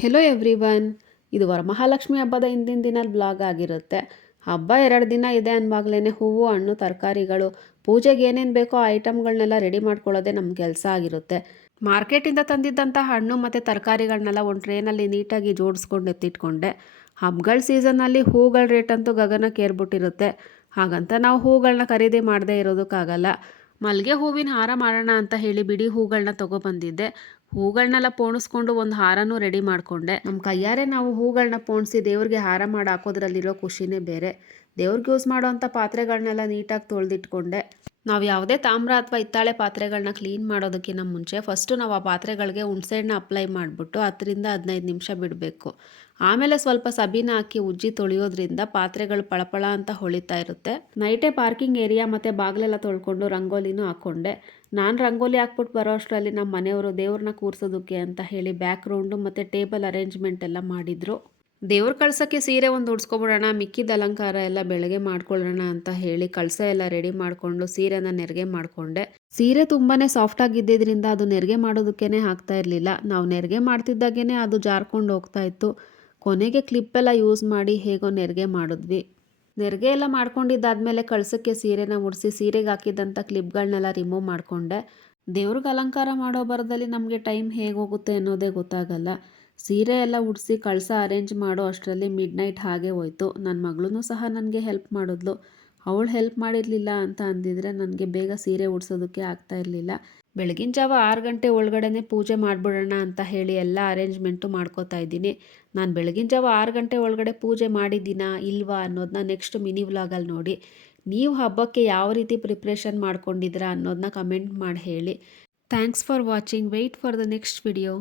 Hello everyone. ಇದು ವರಮಹಾಲಕ್ಷ್ಮಿ ಹಬ್ಬದ ಹಿಂದಿನ ದಿನದ ಬ್ಲಾಗ್ ಆಗಿರುತ್ತೆ. ಹಬ್ಬ 2 ದಿನ ಇದೆ ಅನ್ನುವಾಗಲೇ ಹೂವು, ಹಣ್ಣು, ತರಕಾರಿಗಳು, ಪೂಜೆಗೆ ಏನೇನು ಬೇಕೋ ಆ ಐಟಮ್ಗಳನ್ನೆಲ್ಲ ರೆಡಿ ಮಾಡ್ಕೊಳ್ಳೋದೇ ನಮ್ಮ ಕೆಲಸ ಆಗಿರುತ್ತೆ. ಮಾರ್ಕೆಟಿಂದ ತಂದಿದ್ದಂಥ ಹಣ್ಣು ಮತ್ತು ತರಕಾರಿಗಳನ್ನೆಲ್ಲ ಒಂದು ಟ್ರೇನಲ್ಲಿ ನೀಟಾಗಿ ಜೋಡಿಸ್ಕೊಂಡು ಎತ್ತಿಟ್ಕೊಂಡೆ. ಹಬ್ಬಗಳ ಸೀಸನ್ನಲ್ಲಿ ಹೂಗಳ ರೇಟ್ ಅಂತೂ ಗಗನಕ್ಕೇರ್ಬಿಟ್ಟಿರುತ್ತೆ. ಹಾಗಂತ ನಾವು ಹೂಗಳನ್ನ ಖರೀದಿ ಮಾಡದೇ ಇರೋದಕ್ಕಾಗಲ್ಲ. ಮಲ್ಲಿಗೆ ಹೂವಿನ ಹಾರ ಮಾಡೋಣ ಅಂತ ಹೇಳಿ ಬಿಡಿ ಹೂಗಳನ್ನ ತೊಗೊಬಂದಿದ್ದೆ. ಹೂಗಳನ್ನೆಲ್ಲ ಪೋಣಿಸ್ಕೊಂಡು ಒಂದು ಹಾರನೂ ರೆಡಿ ಮಾಡಿಕೊಂಡೆ. ನಮ್ಮ ಕೈಯಾರೆ ನಾವು ಹೂಗಳನ್ನ ಪೋಣಿಸಿ ದೇವ್ರಿಗೆ ಹಾರ ಮಾಡಿ ಹಾಕೋದ್ರಲ್ಲಿರೋ ಖುಷಿನೇ ಬೇರೆ. ದೇವ್ರಿಗೆ ಯೂಸ್ ಮಾಡೋವಂಥ ಪಾತ್ರೆಗಳನ್ನೆಲ್ಲ ನೀಟಾಗಿ ತೊಳೆದಿಟ್ಕೊಂಡೆ. ನಾವು ಯಾವುದೇ ತಾಮ್ರ ಅಥವಾ ಹಿತ್ತಾಳೆ ಪಾತ್ರೆಗಳನ್ನ ಕ್ಲೀನ್ ಮಾಡೋದಕ್ಕಿಂತ ಮುಂಚೆ ಫಸ್ಟು ನಾವು ಆ ಪಾತ್ರೆಗಳಿಗೆ ಹುಣಸೆಹಣ್ಣು ಅಪ್ಲೈ ಮಾಡಿಬಿಟ್ಟು 10-15 ನಿಮಿಷ ಬಿಡಬೇಕು. ಆಮೇಲೆ ಸ್ವಲ್ಪ ಸಬೀನ ಹಾಕಿ ಉಜ್ಜಿ ತೊಳೆಯೋದ್ರಿಂದ ಪಾತ್ರೆಗಳು ಪಳಪಳ ಅಂತ ಹೊಳಿತಾ ಇರುತ್ತೆ. ನೈಟೇ ಪಾರ್ಕಿಂಗ್ ಏರಿಯಾ ಮತ್ತು ಬಾಗಿಲೆಲ್ಲ ತೊಳ್ಕೊಂಡು ರಂಗೋಲಿನೂ ಹಾಕ್ಕೊಂಡೆ. ನಾನು ರಂಗೋಲಿ ಹಾಕ್ಬಿಟ್ಟು ಬರೋ ಅಷ್ಟರಲ್ಲಿ ನಮ್ಮ ಮನೆಯವರು ದೇವ್ರನ್ನ ಕೂರಿಸೋದಕ್ಕೆ ಅಂತ ಹೇಳಿ ಬ್ಯಾಕ್ ಗ್ರೌಂಡು ಮತ್ತು ಟೇಬಲ್ ಅರೇಂಜ್ಮೆಂಟ್ ಎಲ್ಲ ಮಾಡಿದರು. ದೇವ್ರ ಕಳ್ಸೋಕ್ಕೆ ಸೀರೆ ಒಂದು ಉಡ್ಸ್ಕೊಬಿಡೋಣ, ಮಿಕ್ಕಿದ ಅಲಂಕಾರ ಎಲ್ಲ ಬೆಳಗ್ಗೆ ಮಾಡ್ಕೊಳ್ಳೋಣ ಅಂತ ಹೇಳಿ ಕಳಸ ಎಲ್ಲ ರೆಡಿ ಮಾಡಿಕೊಂಡು ಸೀರೆನ ನೆರಿಗೆ ಮಾಡಿಕೊಂಡೆ. ಸೀರೆ ತುಂಬಾ ಸಾಫ್ಟಾಗಿದ್ದರಿಂದ ಅದು ನೆರಿಗೆ ಮಾಡೋದಕ್ಕೇ ಆಗ್ತಾ ಇರಲಿಲ್ಲ. ನಾವು ನೆರಿಗೆ ಮಾಡ್ತಿದ್ದಾಗೇ ಅದು ಜಾರ್ಕೊಂಡು ಹೋಗ್ತಾ ಇತ್ತು. ಕೊನೆಗೆ ಕ್ಲಿಪ್ಪೆಲ್ಲ ಯೂಸ್ ಮಾಡಿ ಹೇಗೋ ನೆರಿಗೆ ಮಾಡಿದ್ವಿ. ನೆರಿಗೆ ಎಲ್ಲ ಮಾಡ್ಕೊಂಡಿದ್ದಾದಮೇಲೆ ಕಳಸಕ್ಕೆ ಸೀರೆನ ಉಡಿಸಿ ಸೀರೆಗೆ ಹಾಕಿದ್ದಂಥ ಕ್ಲಿಪ್ಗಳನ್ನೆಲ್ಲ ರಿಮೂವ್ ಮಾಡಿಕೊಂಡೆ. ದೇವ್ರಿಗೆ ಅಲಂಕಾರ ಮಾಡೋ ಬರದಲ್ಲಿ ನಮಗೆ ಟೈಮ್ ಹೇಗೆ ಹೋಗುತ್ತೆ ಅನ್ನೋದೇ ಗೊತ್ತಾಗಲ್ಲ. ಸೀರೆ ಎಲ್ಲ ಉಡಿಸಿ ಕಳಸ ಅರೇಂಜ್ ಮಾಡೋ ಅಷ್ಟರಲ್ಲಿ ಮಿಡ್ನೈಟ್ ಹಾಗೆ ಹೋಯ್ತು. ನನ್ನ ಮಗಳೂ ಸಹ ನನಗೆ ಹೆಲ್ಪ್ ಮಾಡಿದ್ಲು. ಅವಳು ಹೆಲ್ಪ್ ಮಾಡಿರಲಿಲ್ಲ ಅಂತ ಅಂದಿದ್ರೆ ನನಗೆ ಬೇಗ ಸೀರೆ ಉಡ್ಸೋದಕ್ಕೆ ಆಗ್ತಾ ಇರಲಿಲ್ಲ. ಬೆಳಗಿನ ಜಾವ 6 ಗಂಟೆ ಒಳಗಡೆ ಪೂಜೆ ಮಾಡಿಬಿಡೋಣ ಅಂತ ಹೇಳಿ ಎಲ್ಲ ಅರೇಂಜ್ಮೆಂಟು ಮಾಡ್ಕೋತಾ ಇದ್ದೀನಿ. ನಾನು ಬೆಳಗಿನ ಜಾವ 6 ಗಂಟೆ ಒಳಗಡೆ ಪೂಜೆ ಮಾಡಿದ್ದೀನಾ ಇಲ್ವಾ ಅನ್ನೋದನ್ನ ನೆಕ್ಸ್ಟ್ ಮಿನಿ ವ್ಲಾಗಲ್ಲಿ ನೋಡಿ. ನೀವು ಹಬ್ಬಕ್ಕೆ ಯಾವ ರೀತಿ ಪ್ರಿಪ್ರೇಷನ್ ಮಾಡ್ಕೊಂಡಿದ್ದೀರಾ ಅನ್ನೋದನ್ನ ಕಮೆಂಟ್ ಮಾಡಿ ಹೇಳಿ. Thanks for watching. Wait for the next video.